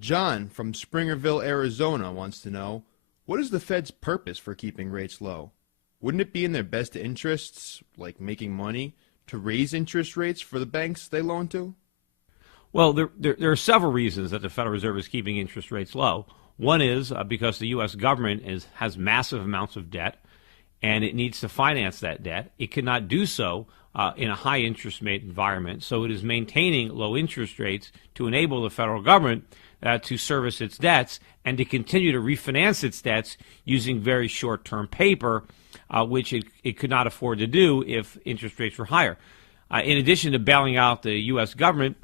John from Springerville, Arizona wants to know, what is the Fed's purpose for keeping rates low? Wouldn't it be in their best interests, like making money, to raise interest rates for the banks they loan to? Well, there are several reasons that the Federal Reserve is keeping interest rates low. One is because the U.S. government has massive amounts of debt, and it needs to finance that debt. It cannot do so in a high interest rate environment, so it is maintaining low interest rates to enable the federal government to service its debts and to continue to refinance its debts using very short-term paper, which it could not afford to do if interest rates were higher. In addition to bailing out the U.S. government,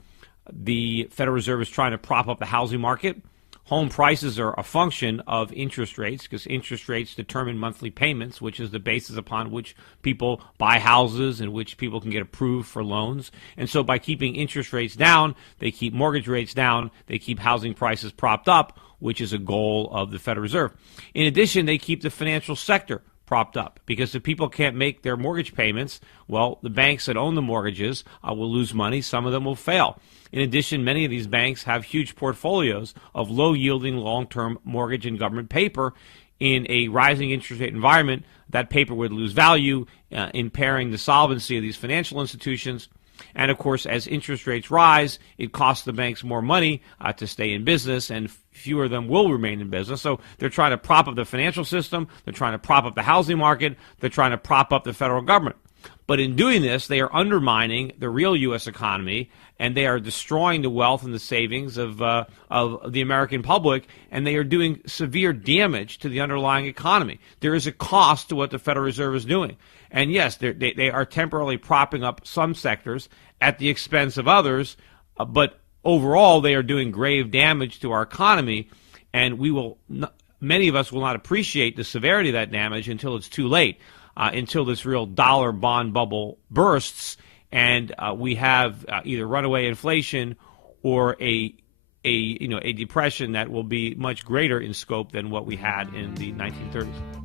the Federal Reserve is trying to prop up the housing market. Home prices are a function of interest rates because interest rates determine monthly payments, which is the basis upon which people buy houses and which people can get approved for loans. And so by keeping interest rates down, they keep mortgage rates down, they keep housing prices propped up, which is a goal of the Federal Reserve. In addition, they keep the financial sector propped up because if people can't make their mortgage payments, well, the banks that own the mortgages will lose money. Some of them will fail. In addition, many of these banks have huge portfolios of low-yielding long-term mortgage and government paper. In a rising interest rate environment, that paper would lose value, impairing the solvency of these financial institutions. And, of course, as interest rates rise, it costs the banks more money to stay in business, and fewer of them will remain in business. So they're trying to prop up the financial system. They're trying to prop up the housing market. They're trying to prop up the federal government. But in doing this, they are undermining the real U.S. economy, and they are destroying the wealth and the savings of the American public, and they are doing severe damage to the underlying economy. There is a cost to what the Federal Reserve is doing. And yes, they are temporarily propping up some sectors at the expense of others, but overall they are doing grave damage to our economy, and many of us will not appreciate the severity of that damage until it's too late, until this real dollar bond bubble bursts, and we have either runaway inflation or a depression that will be much greater in scope than what we had in the 1930s.